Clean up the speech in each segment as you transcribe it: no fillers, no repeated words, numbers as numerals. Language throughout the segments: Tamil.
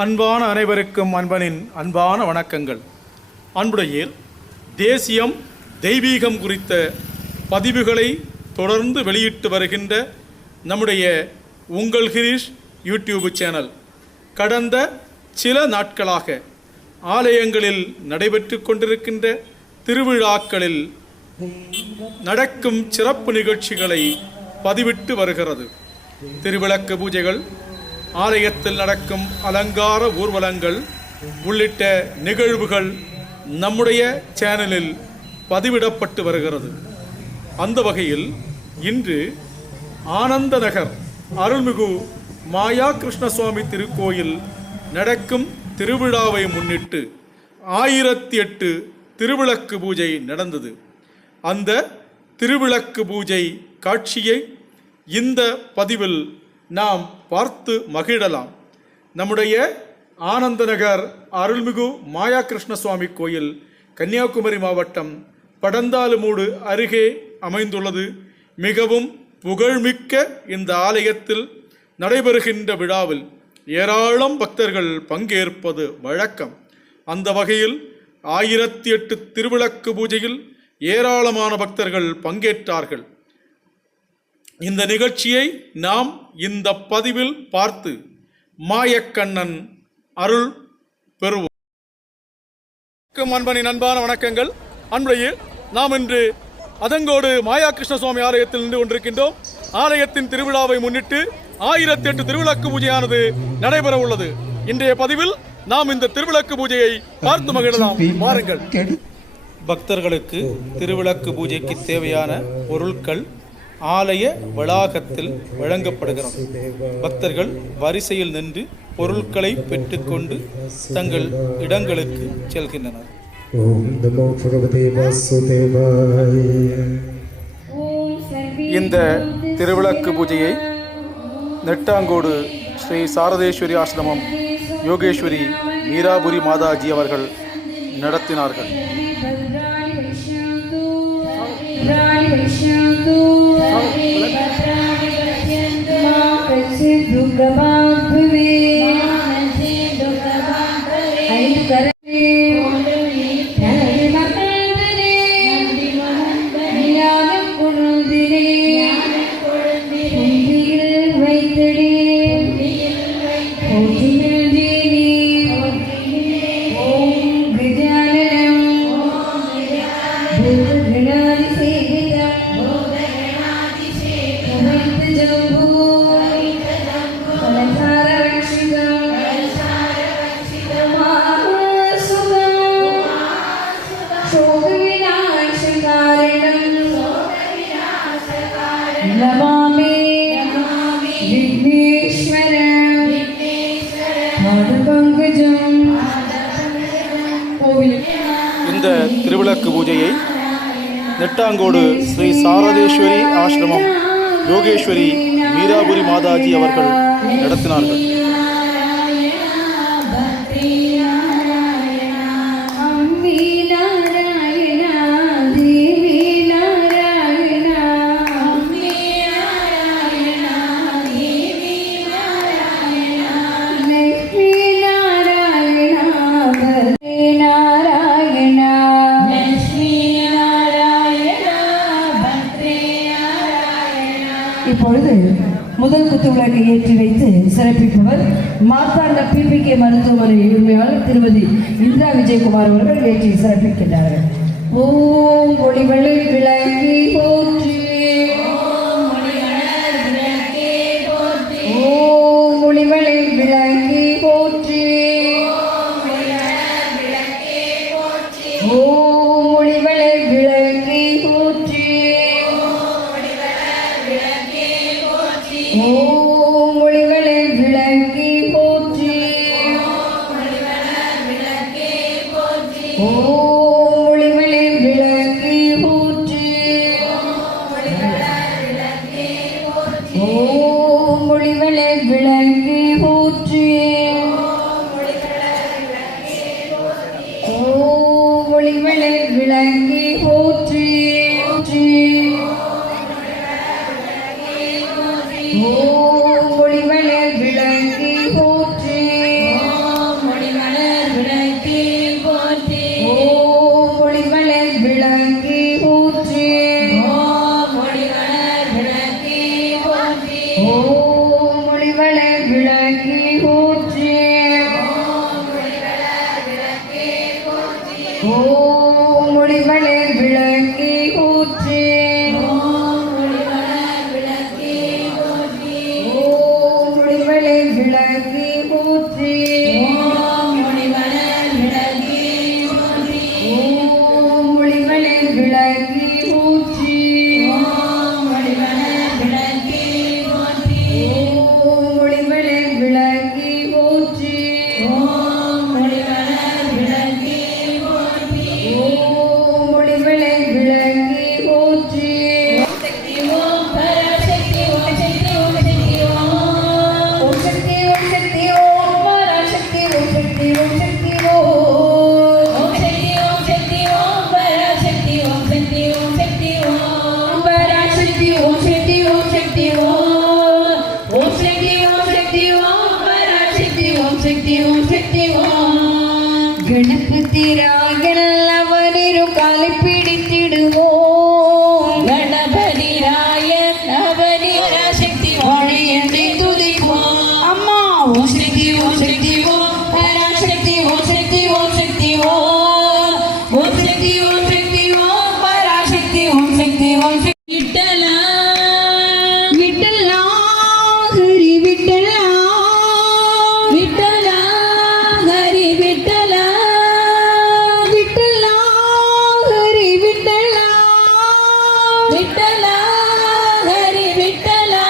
அன்பான அனைவருக்கும் அன்பனின் அன்பான வணக்கங்கள். அன்புடையீர், தேசியம் தெய்வீகம் குறித்த பதிவுகளை தொடர்ந்து வெளியிட்டு வருகின்ற நம்முடைய உங்கள் கிரீஷ் யூடியூப் சேனல் கடந்த சில நாட்களாக ஆலயங்களில் நடைபெற்று கொண்டிருக்கின்ற திருவிழாக்களில் நடக்கும் சிறப்பு நிகழ்ச்சிகளை பதிவிட்டு வருகிறது. திருவிளக்கு பூஜைகள், ஆலயத்தில் நடக்கும் அலங்கார ஊர்வலங்கள் உள்ளிட்ட நிகழ்வுகள் நம்முடைய சேனலில் பதிவிடப்பட்டு வருகிறது. அந்த வகையில் இன்று ஆனந்த நகர் அருள்மிகு மாயா கிருஷ்ணசுவாமி திருக்கோயில் நடக்கும் திருவிழாவை முன்னிட்டு 1008 திருவிளக்கு பூஜை நடந்தது. அந்த திருவிளக்கு பூஜை காட்சியை இந்த பதிவில் நாம் பார்த்து மகிழலாம். நம்முடைய ஆனந்தநகர் அருள்மிகு மாயா கிருஷ்ணசுவாமி கோயில் கன்னியாகுமரி மாவட்டம் படந்தாலுமூடு அருகே அமைந்துள்ளது. மிகவும் புகழ்மிக்க இந்த ஆலயத்தில் நடைபெறுகின்ற விழாவில் ஏராளம் பக்தர்கள் பங்கேற்பது வழக்கம். அந்த வகையில் 1008 திருவிளக்கு பூஜையில் ஏராளமான பக்தர்கள் பங்கேற்றார்கள். இந்த நிகழ்ச்சியை நாம் இந்த பதிவில் பார்த்து மாயக்கண்ணன் அருள் பெறுவோம். அன்பனின் அன்பான வணக்கங்கள். அன்புடைய நாம் இன்று அதங்கோடு மாயா கிருஷ்ணசுவாமி ஆலயத்தில் நின்று கொண்டிருக்கின்றோம். ஆலயத்தின் திருவிழாவை முன்னிட்டு 1008 திருவிளக்கு பூஜையானது நடைபெற உள்ளது. இன்றைய பதிவில் நாம் இந்த திருவிளக்கு பூஜையை பார்த்து மகிழலாம். வாருங்கள். பக்தர்களுக்கு திருவிளக்கு பூஜைக்கு தேவையான பொருட்கள் ஆலய வளாகத்தில் வழங்கப்படுகிறது. பக்தர்கள் வரிசையில் நின்று பொருட்களை பெற்றுக்கொண்டு தங்கள் இடங்களுக்கு செல்கின்றனர். இந்த திருவிளக்கு பூஜையை நெட்டாங்கோடு ஸ்ரீ சாரதேஸ்வரி ஆசிரமம் யோகேஸ்வரி மீராபுரி மாதாஜி அவர்கள் நடத்தினார்கள். இந்த திருவிளக்கு பூஜையை நெட்டாங்கோடு ஸ்ரீ சாரதேஸ்வரி ஆசிரமம் யோகேஸ்வரி மீராபுரி மாதாஜி அவர்கள் நடத்தினார்கள். இப்பொழுது முதல் குத்துவிளக்கை ஏற்றி வைத்து சிறப்பிப்பவர் மார்த்தாண்ட PPK மருத்துவமனை உரிமையாளர் திருமதி இந்திரா விஜயகுமார் அவர்கள் ஏற்றி சிறப்பிக்கின்றார்கள். ஓம் ஒளிவளை விளக்கி போற்றி, ஓம் ஒளிவளை விளக்கி போற்றி, ஓம் ஒளிவளை விளக்கி போற்றி, ஓம் ஒளிவளை விளக்கி போற்றி, ஓம் ஒளிவளை விளக்கி போற்றி, ஓம் ஒளிவளை விளக்கி போற்றி, ஓம் ஒளிவளை விளக்கி போற்றி, ஓம் ஒளிவளை விளக்கி போற்றி, ஓம் ஒளிவளர் விளக்கே போற்றி ஓம் ஒளிவளர் விளக்கே போற்றி. ஓம் ஒளிவளர் விளக்கே போற்றி ஓம் ஒளிவளர் விளக்கே போற்றி. ஓம் ஒளிவளர் விளக்கே போற்றி ஓம் ஒளிவளர் விளக்கே போற்றி. ஓம் ஒளிவளர் விளக்கே போற்றி ஓம் ஒளிவளர் விளக்கே போற்றி. ஓம் ஒளிவளர் விளக்கே போற்றி சக்தி ஓம் பராசக்தி ஓம் சக்தி ஓம் சக்தி ஓம். ஓம் சக்தி ஓம் சக்தி ஓம் பராசக்தி ஓம் சக்தி ஓம் சக்தி ஓம் ஓம் சக்தி ஓம் சக்தி ஓம் பராசக்தி ஓம் சக்தி ஓம் சக்தி ஓம். பராசக்தி ஓம் சக்தி ஓம் சக்தி ஓம் ஓம் சக்தி ஓம் சக்தி ஓம் பராசக்தி ஓம் சக்தி ஓம் சக்தி ஓம். கணபதி ராயனவனிரு காலை பிடித்திடுவோம் கணபதி ராயன் அவனி பராசக்தி வாழி என்று துதிப்போம். அம்மா ஓம் சக்தி ஓம் சக்தி ஓம் பராசக்தி ஓம் சக்தி ஓம் சக்தி ஓம். ஓம் சக்தி ஓம் சக்தி ஓம் பராசக்தி ஓம் சக்தி ஓம் சக்தி. விட்டலா விட்டலா ஹரி விட்டலா விட்டலா ஹரி விட்டலா விட்டலா ஹரி விட்டலா விட்டலா ஹரி விட்டலா.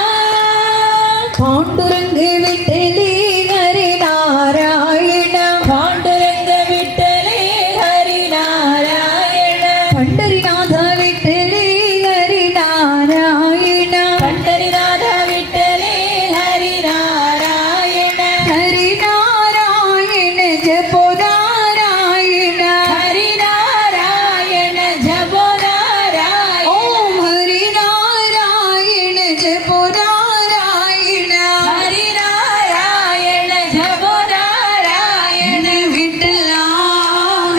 பாண்டுரங்க விட்டலே ஹரி நாராயண பாண்டுரங்க விட்டலே ஹரி நாராயண. பண்டரிநாத விட்டலே ஹரி நாராயண பண்டரிநாத விட்டலே ஹரி நாராயண. ஹரி நாராயண ஜபோ நாராயண ஹரி நாராயண ஜபோ நாராயண. ஓம் ஹரி நாராயண ஜபோ நாராயண ஹரி நாராயண ஜபோ நாராயண. விட்டலா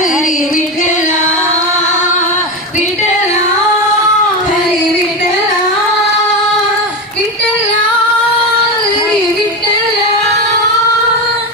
ஹரி விட்டலா விட்டலா ஹரி விட்டலா விட்டலா ஹரி விட்டலா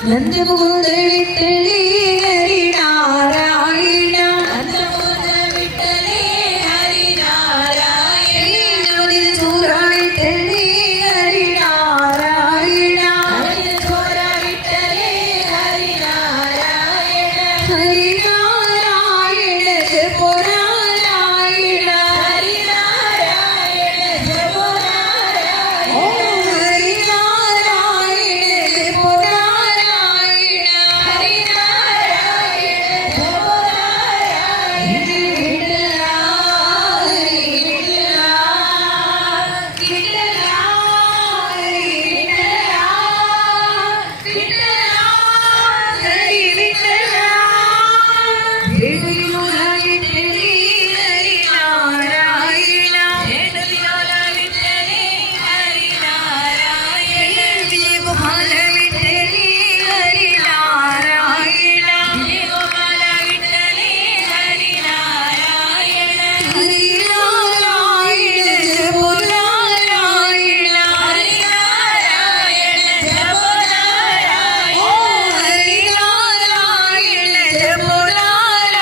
நந்தமுகுந்த விட்டலே ஹரி நாராயண நந்தமுத விட்டலே ஹரி நாராயண. நவனில் சூரா விட்டலே ஹரி நாராயண ஹரி சோர விட்டலே ஹரி நாராயண. ஹரி நாராயண ஜபோ நாராயண ஹரி நாராயண ஜபோ நாராயண. ஓம் ஹரி நாராயண ஜபோ நாராயண ஹரி நாராயண ஜபோ நாராயண. விட்டலா ஹரி விட்டலா விட்டலா ஹரி விட்டலா விட்டலா ஹரி விட்டலா வேணுவினோதா விட்டலே ஹரி நாராயண வேணுவினோத விட்டலே ஹரி நாராயண. விஜயகோபால விட்டலே ஹரி நாராயண விஜயகோபால விட்டலே ஹரி நாராயண. ஹரி நாராயண ஜபோ நாராயண ஹரி நாராயண ஜபோ நாராயண. ஓம் ஹரி நாராயண ஜபோ நாராயண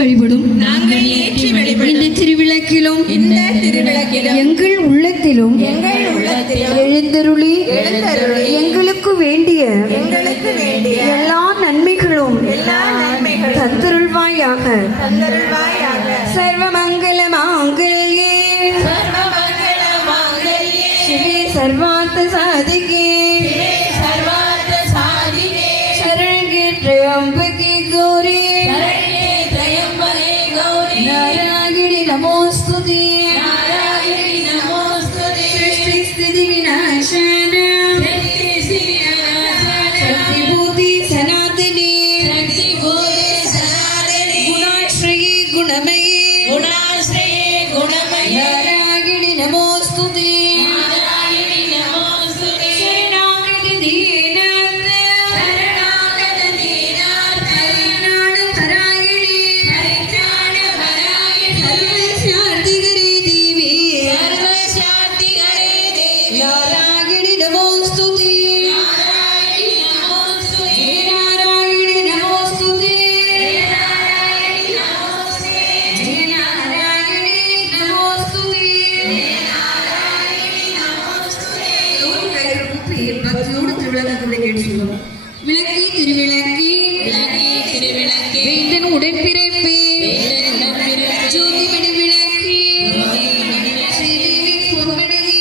வழிபடும் நாங்கள் ஏற்றி வழிபடும் இந்த திருவிளக்கிலும் இந்த திருவிளக்கிலும் எங்கள் உள்ளத்திலும் எங்கள் உள்ளத்திலும் எழுந்தருளி எழுந்தருளி எங்களுக்கு வேண்டிய எங்களுக்கு வேண்டிய எல்லா நன்மைகளும் எல்லா நன்மைகளும் தந்தருள்வாயாக. தந்தருள்வாயாக. சர்வமங்கல மாங்கல்யே சர்வமங்கள மாங்கல்யே சிவே சர்வார்த்த சாதிகே சிவே சர்வார்த்த சாதிகே சரண்யே த்ர்யம்பகே கௌரி சரண்யே த்ர்யம்பகே கௌரி நாராயணி நமோஸ்துதே நாராயணி நமோஸ்துதே सृष्टि स्थिति विनाशन शक्ति सियासन शक्ति भूति सनातनी शक्ति भूते सनातने गुणाश्रयी गुणमयी गुणाश्रये गुणमये नारायणि नमोस्तुते नारायणि नमोस्तुते शरणागति दीनार्थ शरणागत दीनार्थ परित्राणपरायणि परित्राणपरायणे सर्वस्यार्थिकरे देवी सर्वशान्तिकरे देवी नारायणि नमोस्तुते नारायणि नमोस्तुते नारायणि नमोस्तुते नारायणि नमोस्तुते नारायणि नमोस्तुते பக்தியோடு திருவிழாக்களை கேட்டு சொல்லுவோம். விளக்கி திருவிளக்கி திருவிளக்கே வேந்தன் உடன்பிறப்பே ஜோதிமணி விளக்கி ஸ்ரீதேவி பொன்மணியே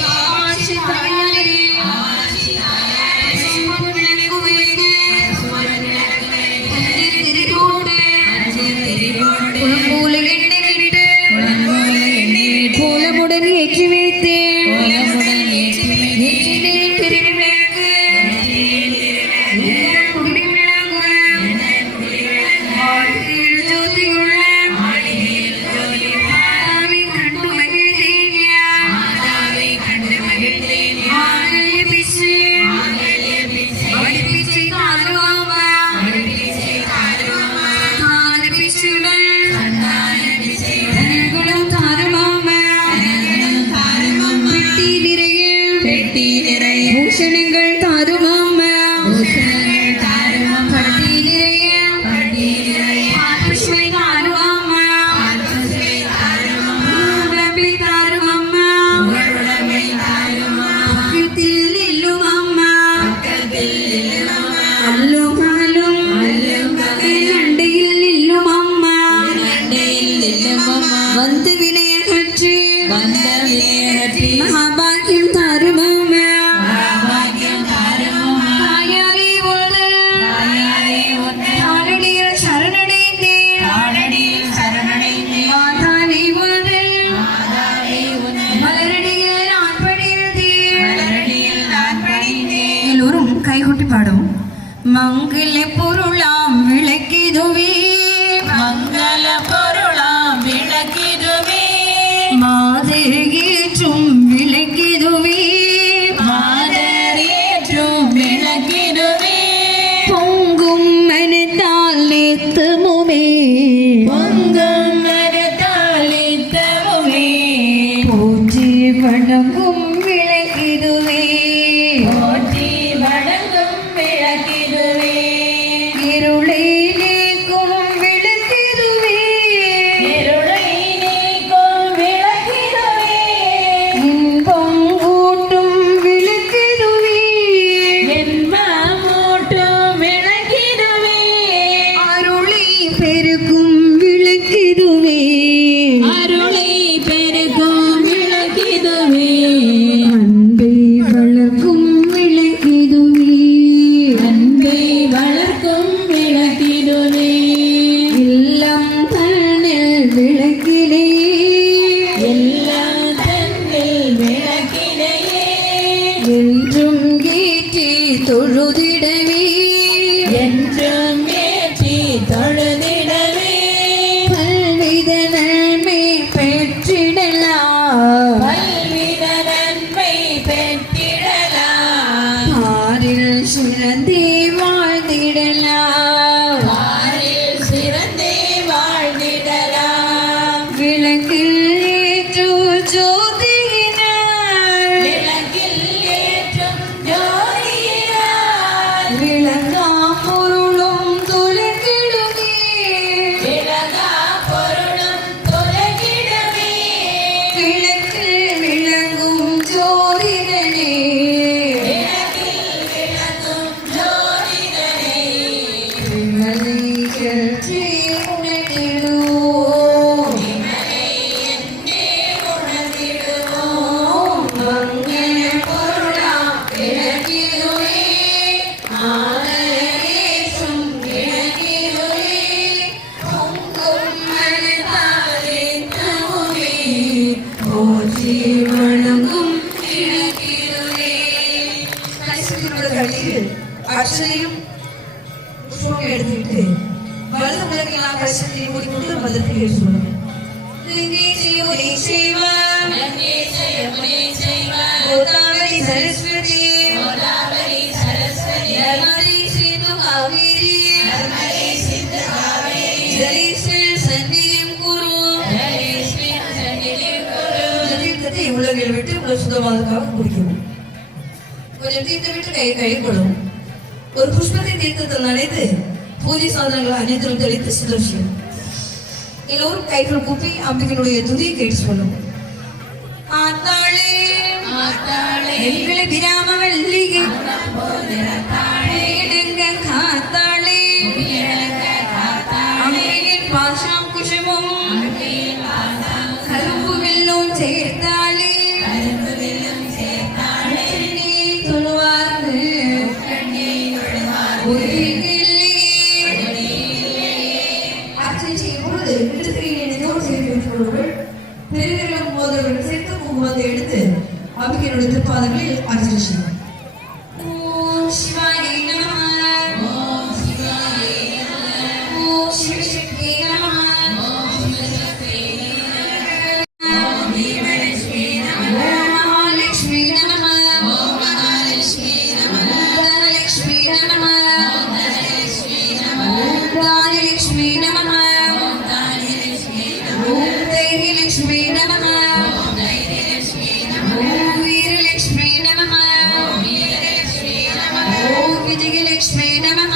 காமாட்சி தாயாரே பசும்பொன் விளக்கு வைத்து அஞ்சு திரிகோடு குளம்பூல எண்ணெய் விட்டு கோலமுடன் ஏற்றி வைத்தேன் ஏற்றினேன் திருவிளக்கு எங்கள் குடிவிளக்கு மாளிகையில் ஜோதியுள்ள மாதாவை கண்டு மகிழ்ந்தேன்யா. மாங்கல்ய பிச்சை மடிப்பிச்சை தாருவாமா தான பிச்சையுடன் தனங்களும் தாருமாமா பெட்டி நிறைய பூஷணங்கள் தாருமாமா பட்டி நிறைய புஷ்மை தாருமாமா உடம்பை தாருமாமா பக்கத்தில் இல்லுமாமா அல்லும் பாலும் அண்டையில் நில்லுமாமா வந்து வினையகற்று மகாபாகியம் தாருமாமா தாயாரே உங்கள் தாரடியில் சரணடைந்தேன் மாதாவே உங்கள் மலரடியில் நான் படிந்தேன். எல்லோரும் கைகொட்டி பாடும். மங்கள பொருளாம் விளக்கிதுவே மங்கள பொருளாம் விளக்கிடுவே மாதேற்றும் விளக்கிதுவே மாதரேற்றும் விளக்கிடுவே பொங்கும் மனத்தால் நித்தமுமே பொங்கும் மரத்தாளித்தமுமே போற்றி வணங்கும் விளக்கிதுவே போற்றி வணங்கும் விளக்கிடுவே இருளை நீக்கும் விளக்கிதுவே இருளை நீக்கும் விளக்கிடுவே இன்பம் ஊட்டும் விளக்கிதுவே இன்பமூட்டும் விளக்கிடுவே அருளை பெருக்கும் விளக்கிதுவே அருளை பெருக்கும் விளக்கிடுவே அன்பை வளர்க்கும் விளக்கிதுவே அன்பை வளர்க்கும் விளக்கிடுவே இல்லம் தன்னில் விளக்கிலே எல்லாம் தன்னில் விளக்கிடையே என்றும் ஏற்றி தொழுதிடவே என்றும் ஏற்றி தொழுதிடவே பல்வித நன்மை பெற்றிடலாம் பல்வித நன்மை பெற்றிடலாம் பாரில் சிறந்தே வாழ்ந்திடலாம் பாரில் சிறந்தே வாழ்ந்திடலாம் விளக்கில் ஏற்று ஜோதியினார் விளக்கில் ஏற்றும் ஜோதியினால் விளங்கா பொருளும் துலங்கிடுமே விளங்கா பொருளும் துலங்கிடுமே விளக்கு விளங்கும் ஜோதிடனே விளக்கில் விளங்கும் ஜோதிடனே விமலை கற்றி உணர்ந்திடுவோம் விமலை என்றே உணர்ந்திடுவோம் மங்கள பொருளாம் விளக்கிடுவே ஆலயேசும் விளக்கிடுவே பொங்கும் மனதாரித்துவே போற்றி வணங்கும் விளக்கிடுவே கலிசுத்தினுடைய கையில் அச்சனையும் புஷ்பமும் எடுத்துக்கிட்டு வலது முழங்கெல்லாம் கலிசத்தை மூடிக்கொண்டு மதத்தை ஏற்றுக்கொள்ளும் நன்றி செய்வனே செய்வார் கோதாவரி சரஸ்வதி கோதாவரி சரஸ்வதி நர்மதை சிந்து காவேரி நர்மதை சிந்து காவேரி ஜலீஸ்வர் சந்நிதியும் குரு ஜலேஸ்வரி சந்நிதியும் குரு இந்த தீர்த்தத்தை உலகில் விட்டு உங்களை சுத்தமானதுக்காக குடிக்கணும் கொஞ்சம் தீர்த்தம் விட்டு கை கழுவிக்கொள்ளும் ஒரு புஷ்பத்தை தீர்த்தத்தில் நனைத்து பூஜை சாதனங்களை அனைத்திலும் தெளித்து சுதர்ஷியம் எல்லோரும் கைகள் கூப்பி அம்பிகனுடைய துதியை கேட்டு சொல்லும் ஆத்தாளே ஆத்தாளே எங்களை விராம வல்லிகை போதிரத்தாளே இடங்க காத்தாளே இழக்க காத்தாளே அம்பிகையின் பாஷாம் குஷமும் அம்பியின் பாசம் கரும்பு வெல்லும் சேர்த்தாளே கரும்பு வெல்லும் சேர்த்தாளே நீ தொழுவார்கள் கண்ணே தொழுவார் அர்ச்சனை செய்யும் பொழுது இடதுகையில் இணைந்தோடு சேர்த்து வைத்துக்கொள்வார்கள் பெருவிரலும் மோதிரங்களும் சேர்த்து குங்குமத்தை எடுத்து அம்பிகையினுடைய திருப்பாதங்களில் அர்ச்சனை செய்யும் ஓம் சிவாய நமः ஓம் சிவாய ஓம் சிவசக்தி நமः ஓம் சிவசக்தி ஓம் தீமலட்சுமி நமः ஓம் மகாலட்சுமி நமः ஓம் மகாலட்சுமி நமः தனலட்சுமி நமः தனலட்சுமி நமः ஓம் தானிலட்சுமி நமः ஓம் தானிலட்சுமி நமः ஓம் தைரியலட்சுமி நமः ஓம் தைரியலட்சுமி நமः ஓம் வீரலட்சுமி நமः ஓம் வீரலட்சுமி நமः ஓம் விஜயலட்சுமி நமः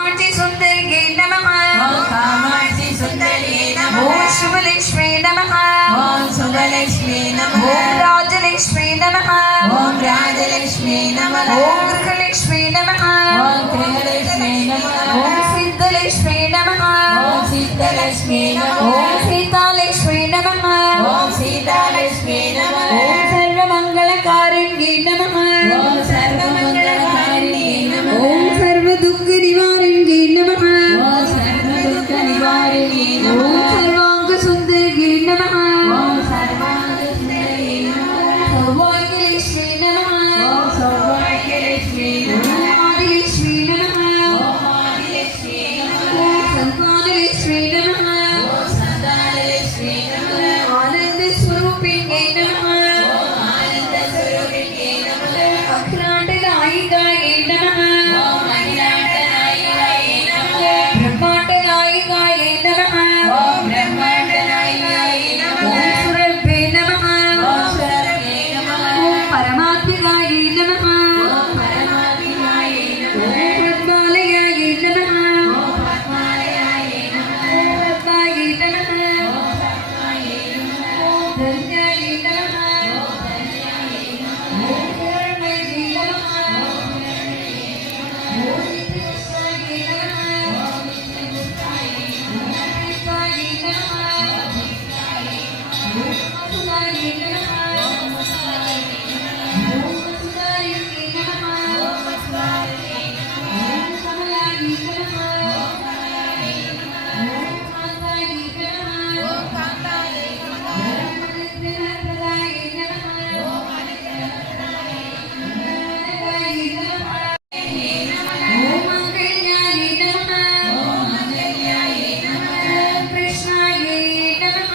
ஆட்சி சுந்தரிகே நமः ஓம் காமாட்சி சுந்தரியே நமः ஓம் சுபலட்சுமி நமः ஓம் சுபலட்சுமி நமः ஓம் ராஜலட்சுமி நமः ஓம் ராஜலட்சுமி நமः ஓம் கிருகலட்சுமி நமः ஓம் கிருகலட்சுமி நமः ஓம் சித்தலட்சுமி நமः ஓம் சித்தலட்சுமி நமः ஓம் சீதாலட்சுமி நமः ஓம் சீதாலட்சுமி நமः ஓம் சர்வமங்களகாரிண்யே நமः ஓம் சர்வமங்களகாரிணியே நமः ஓம் சர்வதுக்க நிவாரண்யே நமः ஓம் சர்வதுக்க நிவாரிணியே நமः ஓம் சர்வாங்க சுந்தரியே நமः ஓம் சர்வாங்க சுந்தரியே நமः சௌபாகியலட்சுமி நமः ஓம் சௌபாகியலட்சுமி நமः ஓம் ஆதிலட்சுமி நமः ஓம் ஆதிலட்சுமி நமः ஓம் சந்தானலட்சுமி நமः ஓம் சந்தானலட்சுமி நமः ஆனந்த ஸ்வரூபிணியே நமः ஓம் ஆனந்த ஸ்வரூபிணியே நமः அக்ராண்டநாயிகாயே நமः ஓம் அகிலாண்டநாயகியே நமः பிரம்மாண்டநாயிகாயே நமः ஓம் பிரம்மாண்டநாயகியே நமः ஓம் சுரப்பே நமः ஓம் சரவே நமः ஓம் பரமாத்மிகாயே நமः ஓம் பரமாத்மாயே நமः ஓம் பத்மாலயாயே நமः ஓம் பத்மாலயாயே நமः ஓம் பத்மாயே நமः ஓம் பத்மாயே நமः ஓம் தன்யாயே நமः ஓம் தன்யாயே நமः ஓம் ஹிரண்மயே நமः ஓம் நித்யபுஷ்டாயே நமः ஓம் நித்யபுஷ்டாயே நமः ஓம் மசுதாயே நமः ஓம் மசுதாயே நமः ஓம் மசுதாயே நமः ஓம் மசுதாயே நமः ஓம் கமலாயே நமः ஓம் கமலாயே நமः ஓம் காந்தாயே நமः ஓம் காந்தாயே நமः ஓம் மனித்ரஹதாயே நமः ஓம் மனித்ரஹதாயே நமः ஓம் மங்கள்யாயே நமः ஓம் மங்கள்யாயே நமः ஓம் கிருஷ்ணாயே நமः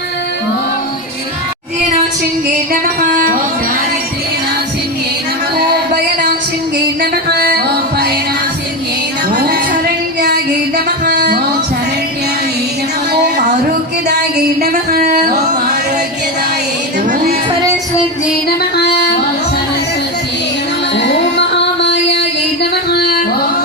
ஓம் கிருஷ்ணாயே நமः ஓம் தாரித்ரியநாசின்யே நமः ஓம் பயநாசின்யே நமः ஓம் பயநாசின்யே நமः ஓம் சரண்யாயே நமः ஓம் சரண்யாயே நமः ஓம் ஆரோக்கியதாயே நமः ஓம் ஆரோக்கியதாயே நமः ஓம் சரஸ்வத்யே நமः ஓம் சரஸ்வதியே நமः ஓம் மகாமாயாயே நமः ஓம்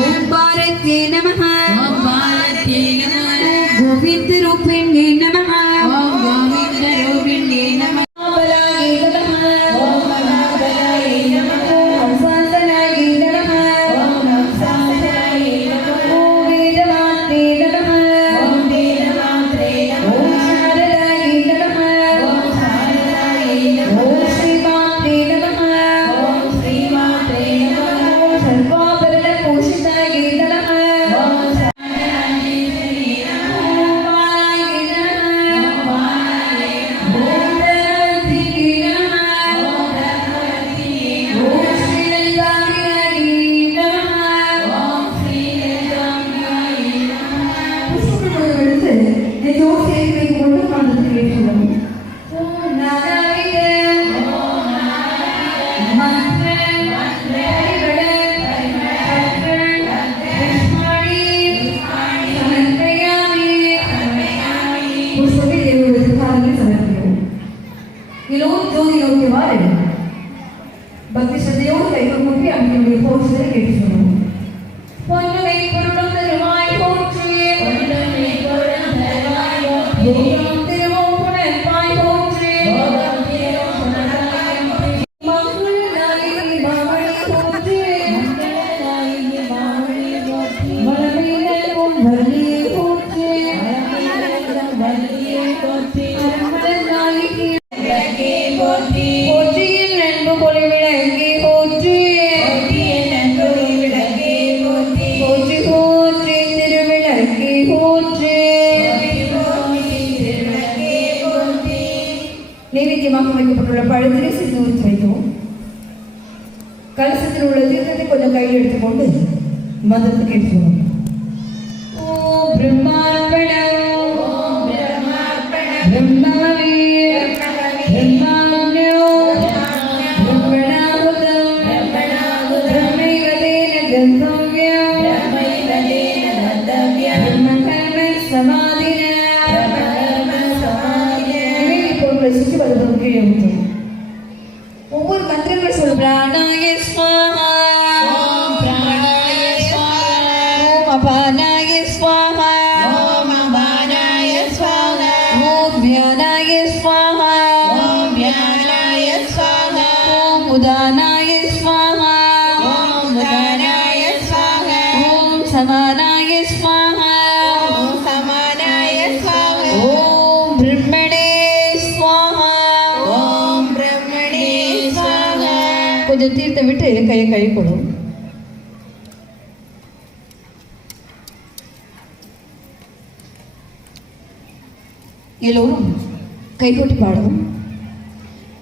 ஓம் பாரத்யே நமः ஓம் பாரத்யே நமः கோவிந்த ரூபிண்யே நமः ஓம் கோவிந்த ரூபிண்யே நமः பலாயே நமः ஓம் மகாபலாயே நமः ஓம் சாந்தனாயே நமः ஓம் நம்சாந்தனாயே நமः ஓம் வேதமாத்ரே நமः ஓம் வேதமாத்ரே நமः ஓம் சாரதாயே நமः ஓம் சாரதாயே நமः ஓம் ஸ்ரீமாத்ரே நமः ஓம் ஸ்ரீமாத்ரே நமः ஓம் சர்வாபரண பூஷிதாயே நமः ஓம் சாரதாயே நமः ஓம் பாலாயே நமः ஓம் ரத்னே நமः ஓம் ரத்னவதியே ஓம் ஸ்ரீலங்காரியாயே நமः ஓம் ஸ்ரீலங்காரியாயே நமः புஷ்பங்கள் எடுத்து நெஞ்சோடு சேர்த்து வைத்துக் கொண்டு மந்திரத்தை ஏற்றுள்ளோம். ஓம் நாராயண மந்திரன் ஹரிவடன் கற்றன் விஷ்மாணி சமர்ப்பயாமி. புஷ்பத்தை தேவனுடைய பாதங்களில் சமர்ப்பிக்கிறோம். எல்லோரும் ஜோதி நோக்கியவாறு பக்தி ஸ்ரத்தையோடு கைகள் கூப்பி அவர்களுடைய போஷத்தை கேட்டுச் சொல்லுவோம். பொன்னுமை பொருளும் தருவாய் போற்றி பொன்னுமை பொருளும் தருவாய் போற்றி. போகம் திருவும் புனர்வாய் போற்றி போகம் திருவும் புனர்வாய் போற்றி. மங்களநாயகி மாமணி போற்றி மங்களநாயகி மாமணி போற்றி. மலமீனல்கும் வள்ளியை போற்றி மலமீனல்கும் வள்ளியை போற்றி. அரங்கநாயகி விளக்கே போற்றி. போற்றியின் அன்பு பொலி விளங்கி போற்றி போற்றியின் அன்பொலி விளக்கே போற்றி. போற்றி போற்றி திருவிளக்கி போற்றி போற்றி திருவிளக்கே போற்றி. நைவேத்தியமாக வைக்கப்பட்டுள்ள பழத்திலே சிந்து ஊற்றி வைக்கவும். கலசத்தில் உள்ள தீர்த்தத்தை கொஞ்சம் கையில் எடுத்துக்கொண்டு மந்திரத்தை கேட்கிறோம். ஓம் பிரம்மார்ப்பணம் ஓம் பிரம்மார்ப்பணம். பிரம்மாவே பிரம்மாண்யோ பிரம்மணாபுதம் பிரம்மைவதேன கந்தவ்யம் பிரம்மைவதேன கந்தவ்யம். பிரம்மகர்ம சமாதின பிரம்மகர்ம சமாதின. நினைவுப் பொருட்களை சுற்றி வருவதற்கு கீழே ஊற்றும். ஒவ்வொரு மந்திரங்கள் சொல்லும். பிராணாய ஸ்வாஹா ஓம் பிராணாய ஸ்வாஹா. ஓம் அபானாய ஸ்வாஹா ஓம் அபானாய ஸ்வாஹா. ஓம் வியானாய ஸ்வாஹா ஓம் வியானாய ஸ்வாஹா. ஓம் உதானாய ஸ்வாஹா ஓம் உதானாய ஸ்வாஹா. ஓம் சமானாய ஸ்வாஹா ஓம் சமானாய ஸ்வாஹா. ஓம் பிரம்மணே ஸ்வாஹா. ஓம் பிரம்மணே ஸ்வாஹா. கொஞ்சம் தீர்த்தம் விட்டு கையை கழுவிக்கொள்ளும். எல்லோரும் கைகொட்டி பாடவும்.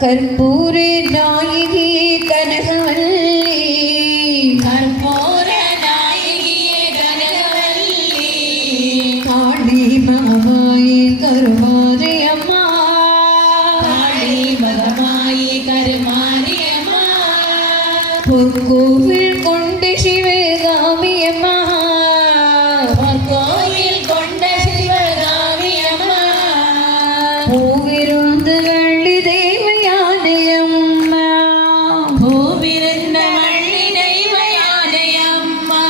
கற்பூர நாயகி கனகவல்லி கற்பூர நாயகியே கனகவல்லி. காளி மகமாயி கருமாரி அம்மா காளி மகமாயி கருமாரியம்மா. பொற்கோவில் கொண்டு சிவகாமி அம்மா கோயில் கொண்ட சிவகாமியம்மா. பூவிருந்து வள்ளி தேவயானை அம்மா பூவிருந்த வள்ளி தெய்வயானையம்மா.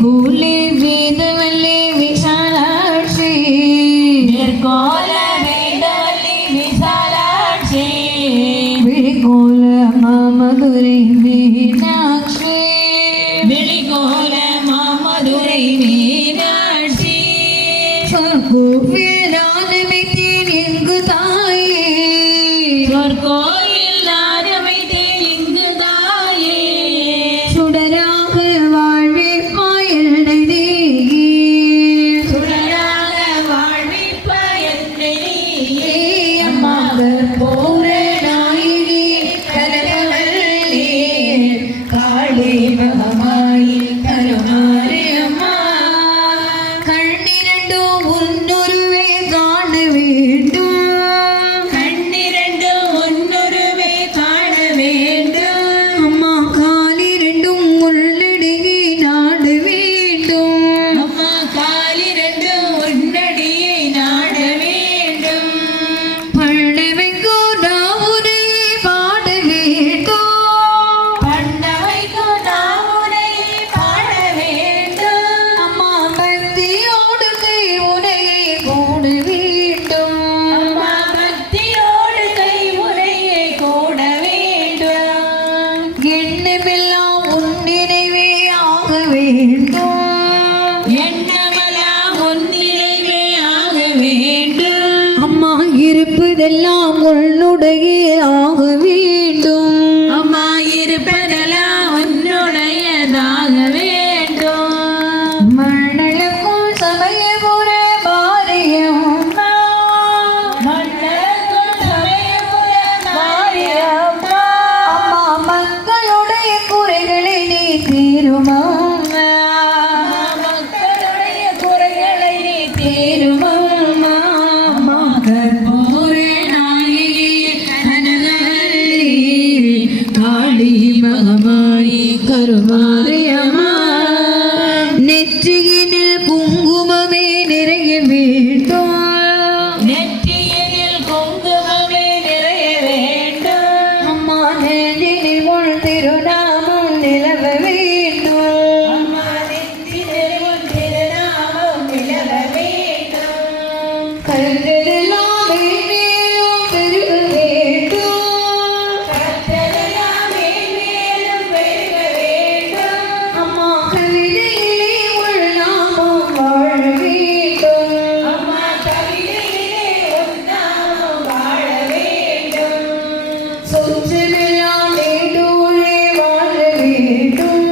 கூலி வேதவல்லி விஷாலாட்சி நிர்கோல வேதவல்லி விசாலாட்சி. விழிகோல மதுரை மீனாட்சி விழிகோல மாமதுரை மீனாட்சி. சொற்கோவில் நாதமித்தேன் எங்கு தாயே சொற்கோயில் ஆரம்பித்தேன் இங்கு தாயே. சுடராக வாழ்விப்பாய் என்னை வேண்டும். எண்ணமெல்லாம் உன்னிறைவே ஆக வேண்டும். அம்மா இருப்பதெல்லாம் உன்னுடைய ஆக வேண்டும். அம்மா இருப்பதெல்லாம் உன்னுடையதாக வேண்டும். மணலுக்கும் சமயபுர பாரியம் மன்னருக்கும் சமயபுர மாரியம்மா. அம்மா மக்களுடைய குறைகளை நீ தீருமா. மக்களுடைய குறைகளை நீ தீருமம்மா. கற்பூர நாயகி கனகவல்லி காளி மகமாயி கருமாரியம்மா நெற்றியினில் குங்குமமே நிறைய வேண்டும். நெற்றியினில் குங்குமமே நிறைய வேண்டும். அம்மா நெஞ்சினில் உன் திருநாமம் நிலவ வேண்டும். அம்மா நெற்றியினில் உன் திருநாமம் நிலவ வேண்டும். கல்களெல்லாம் மேலும் பெருக வேண்டும். கற்றதெல்லாம் மேன்மேலும் பெருக வேண்டும். அம்மா கவிதையிலே உள் நாமம் வாழ வேண்டும். அம்மா கவிதையிலே உன் நாமம் வாழ வேண்டும். சொச்சமெல்லாம் வேண்டோரே வாழ வேண்டும்.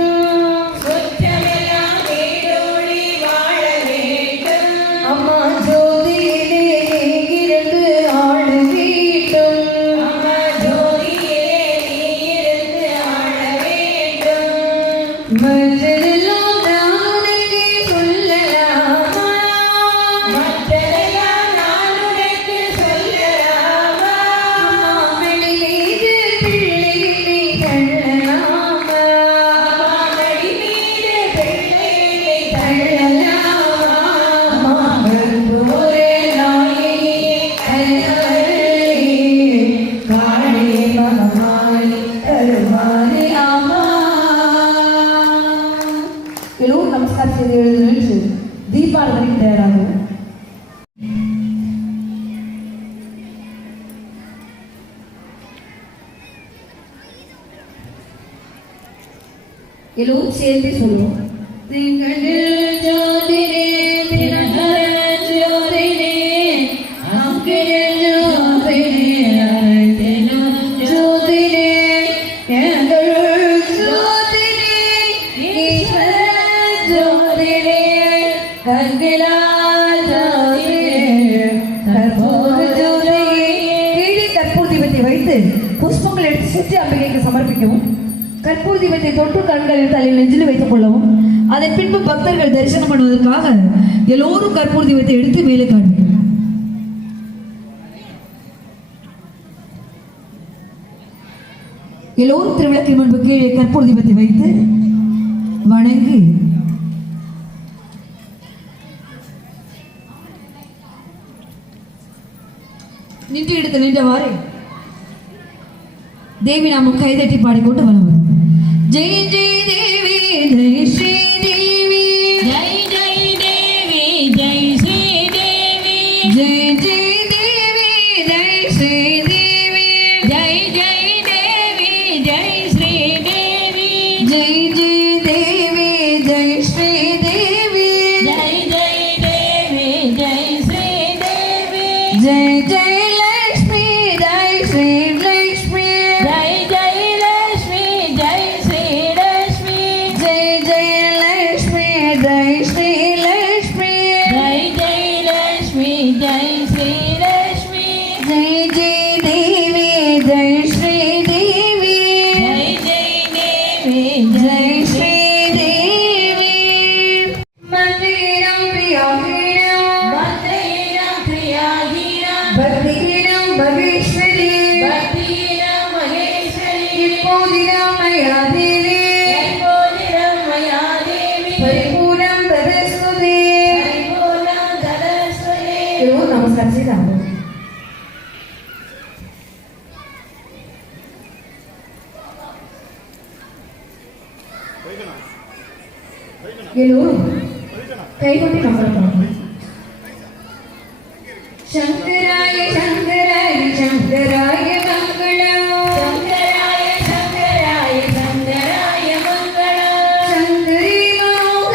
சுற்றமெல்லாம் வேரோடி வாழ வேண்டும். அம்மா ஜோதியிலே இருந்து ஆட வேண்டும். அம்மா ஜோதியிலே நீ இருந்து ஆள வேண்டும். மற்றதெல்லாம் நான் உனக்கு சொல்லலாமா. மற்றதெல்லாம் நான் உனக்கு சொல்லலாமா. அம்மா மடி மீது பிள்ளைகளை தள்ளலாமா. அம்மா மடி மீது பிள்ளைகளை தள்ளலாமா. அம்மா கற்பூர நாயகி கனகவல்லி காளி மகமாயி கருமாரி அம்மா. எல்லோரும் நமஸ்காரம் செய்து எழுந்து நின்று தீபாவளிக்கு தயாராகும். எல்லோரும் சேர்ந்து சொல்லுவோம். திங்களில் ஜோதிரே தினகரன் ஜோதிரே அங்கிரன் ஜோதிரே அருள்தினம் ஜோதிரே எங்களுள் ஜோதிரே ஈஸ்வரன் ஜோதிரே கண்களா ஜோதிரே கற்பூர ஜோதிரே. கீழே கற்பூர தீபத்தை வைத்து புஷ்பங்கள் எடுத்து சுற்றி அம்பிகைக்கு சமர்ப்பிக்கவும். கற்பூர தீபத்தை தொட்டு கண்களில் தலையில் நெஞ்சில் வைத்துக் கொள்ளவும். அதன் பின்பு பக்தர்கள் தரிசனம் பண்ணுவதற்காக எல்லோரும் கற்பூர தீபத்தை எடுத்து மேலே காண்பிக்கும். எல்லோரும் திருவிளக்கின் முன்பு கீழே கற்பூர தீபத்தை வைத்து வணங்கி நின்று எடுத்து நின்றவாறு தேவி நாமம் கைதட்டி பாடிக்கொண்டு வரும். ஜெய ஜெய தேவி ஜெய ஸ்ரீ தேவி ஜெய் ஜெய் தேவி ஜெய் ஸ்ரீ தேவி. ஜெய ஜெய தேவி ஜெய ஸ்ரீ தேவி ஜெய் ஜெய் தேவி ஜெய் ஸ்ரீ தேவி. ஜெய ஜெய தேவி ஜெய ஸ்ரீ தேவி ஜெய் ஜெய் தேவி ஜெய் ஸ்ரீ தேவி. ஜெய ஜெய லக்ஷ்மி ஜெய ஸ்ரீ லக்ஷ்மி ஜெய் ஜெய் லக்ஷ்மி ஜெய் ஸ்ரீ லக்ஷ்மி. ஜெய ஜெய லக்ஷ்மி ஜெய ஸ்ரீ லக்ஷ்மி ஜெய் ஜெய் லக்ஷ்மி ஜெய் ஸ்ரீ லக்ஷ்மி. ஜெய ஜெய தேவி ஜெய ஸ்ரீ தேவி ஜெய் ஜெய் தேவி ஜெய ஸ்ரீ தேவி. மந்திரம் பிரியாகிரம் மந்திரம் பிரியாகிரம் பக்திகிரம் மகேஸ்வரி பக்தியிடம் மகேஸ்வரி. இப்போதிடம் மயாதேவி எப்போதிடம் மயாதேவி. பரிபூரம் ததஸ்துதே. பரிபூர்ணம் ததஸ்வரே. எல்லோரும் நமஸ்காரம் செய்தாங்க. எல்லோரும் கைகொட்டி நம்பலாம். சங்கராய சங்கராய சங்கராய மங்களம். சங்கராய சங்கராய சங்கராய மங்களம். சங்கரி மனோகரி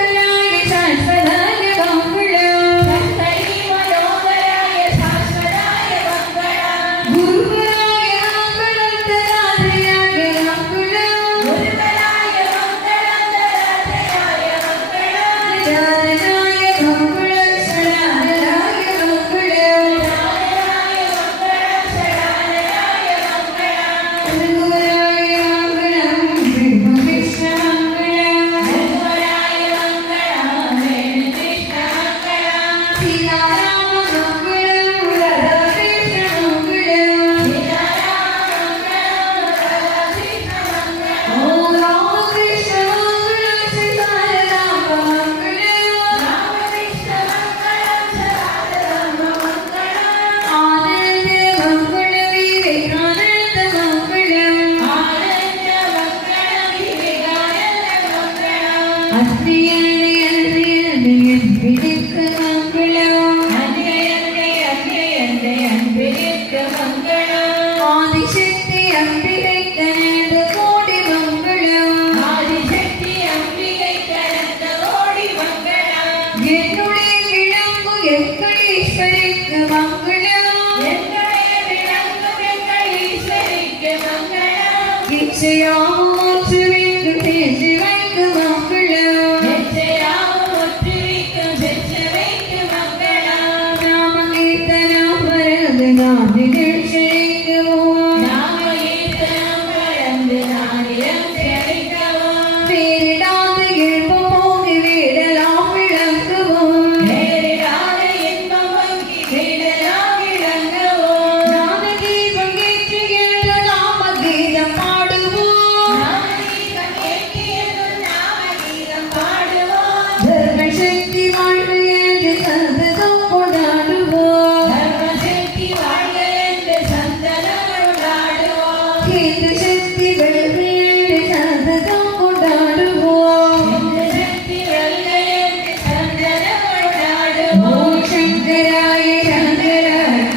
மங்களம் எங்களை விளங்கும் எங்கள் ஈஸ்வரிக்கு மங்களம் இச்சையாவும் ஒற்றுமைக்கு பேச்சுவைக்கு மங்களம் நிச்சயாவும் ஒற்றுவிக்கும் பெற்றவைக்கு மங்களம் நாம கீர்த்தனம் வரது நாம் நிகழ்ச்சிக்குவோம் நாம ஈர்த்தனம் வளர்ந்து நானிடம் செழிக்கவும் பேரிடாத இன்பம் போகி வீடலாம் விளங்குவோம் நேரிடாத இன்பம் வங்கி வீடெல்லாம் விளங்கவும் நாம தீபம் ஏற்றி எழு நாம கீதம் பாடுவோம் நாமகீதம் கேட்கியதும் நாமகீதம் பாடுவோம் தர்ம சக்தி வாழ்க என்று சந்ததம் கொண்டாடுவோம் தர்மசக்தி வாழ்க என்று சந்தனம் கொண்டாடுவோம் இந்து சக்தி வெல்க என்று சந்ததம் கொண்டாடுவோம் இந்த சக்தி வெல்க என்று சந்தனம் கொண்டாடுவோம் ஓம் சங்கராய சங்கர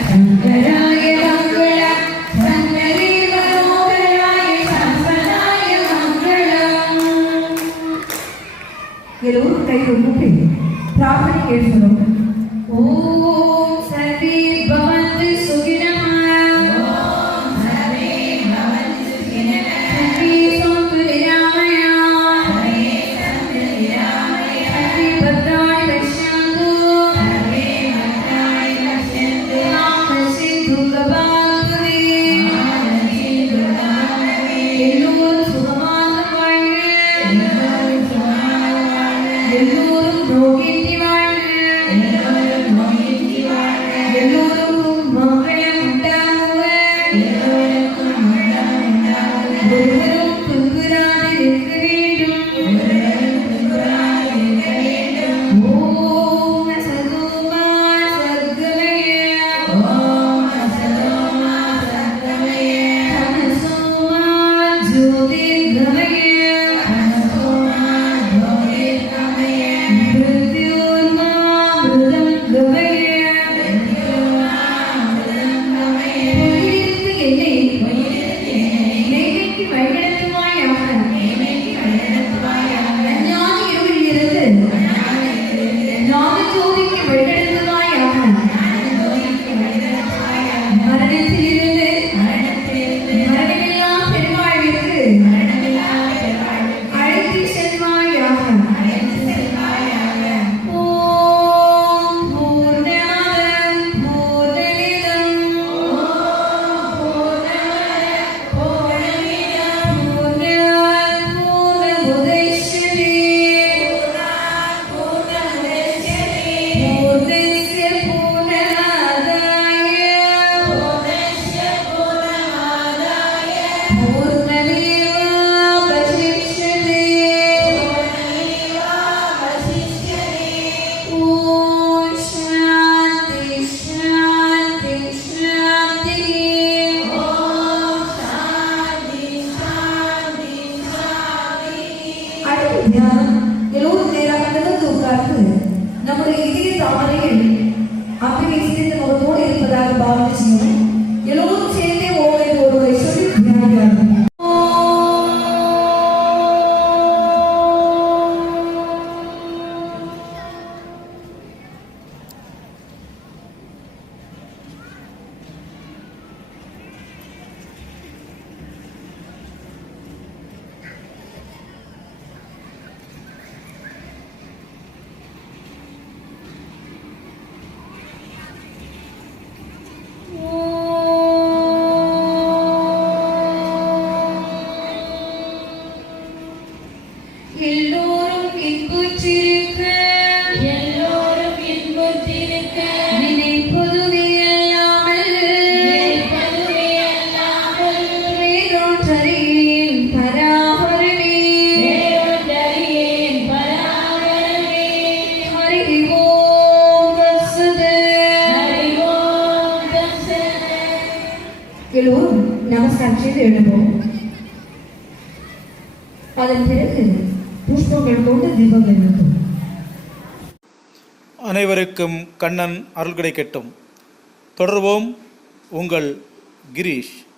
சங்கராய மங்கள சங்கரே மனோகராய சம்பனாய மங்களம் எல்லோரும் கை கொண்டு பிரார்த்தனை கேட்கணும் ஓம் சர்வே பவந்து சுகினः சர்வே சந்து நிராமயா சர்வே பத்ராணி பஷ்யந்து நாம சிந்து கபாலவே எல்லோரும் சுகமாக வாழ்க எல்லோரும் ரோகின்றி வாழ்க எல்லோருக்கும் மங்களம் உண்டாகுக ஒருவரும் துன்புறாது இருக்க வேண்டும் ஓம் சதுமா சர்க்கமய தமசோமா ஜோதிர்கமய மிருத்யோர்மா மிருதங்கமய பொய்யிலிருந்து என்னை நேமைக்கு வழிநடத்துவாயாக அஞ்ஞான இருளிலிருந்து ஞான ஜோதிக்கு வழிநடத்துவாயாக மரணத்திலிருந்து மரணமில்லா பெருவாழ்விற்கு அழைத்து செல்வாயாக ஓம் பூர்ணமதம் பூர்ணமிதம் பூர்ணாத் பூர்ணமுதச்யதே பூர்ணஸ்ய பூர்ணமாதாய பூர்ணமேவாவசிஷ்யதே ஓம் சாந்தி சாந்தி சாந்தி அடுத்த தியானம் எல்லோரும் நேராக நிமிர்ந்து உட்கார்ந்து நம்முடைய இதய தாமரையில் அம்பிகை சிரித்த முகத்தோடு இருப்பதாக பாவனை செய்யணும் எல்லோரும் சேர்ந்தே ஓம் என்று ஒருவரை சொல்லி தியானிக்கிறார்கள் எல்லோரும் இன்புற்றிருக்க எல்லோரும் இன்புற்றிருக்க நினைப்பதுவே அல்லாமல் நினைப்பதுவே அல்லாமல் வேறொன்றறியேன் பராபரமே வேறொன்றறியேன் பராபரமே. ஹரி ஓம் தத்சத். ஹரி ஓம் தத்சத். எல்லோரும் நமஸ்காரம் செய்து எழுப்போம். அதன் பிறகு புஷ்பங்கள் கொண்டு தீபங்கள் இருக்கும். அனைவருக்கும் கண்ணன் அருள் கிடைக்கட்டும். தொடர்வோம். உங்கள் கிரீஷ்.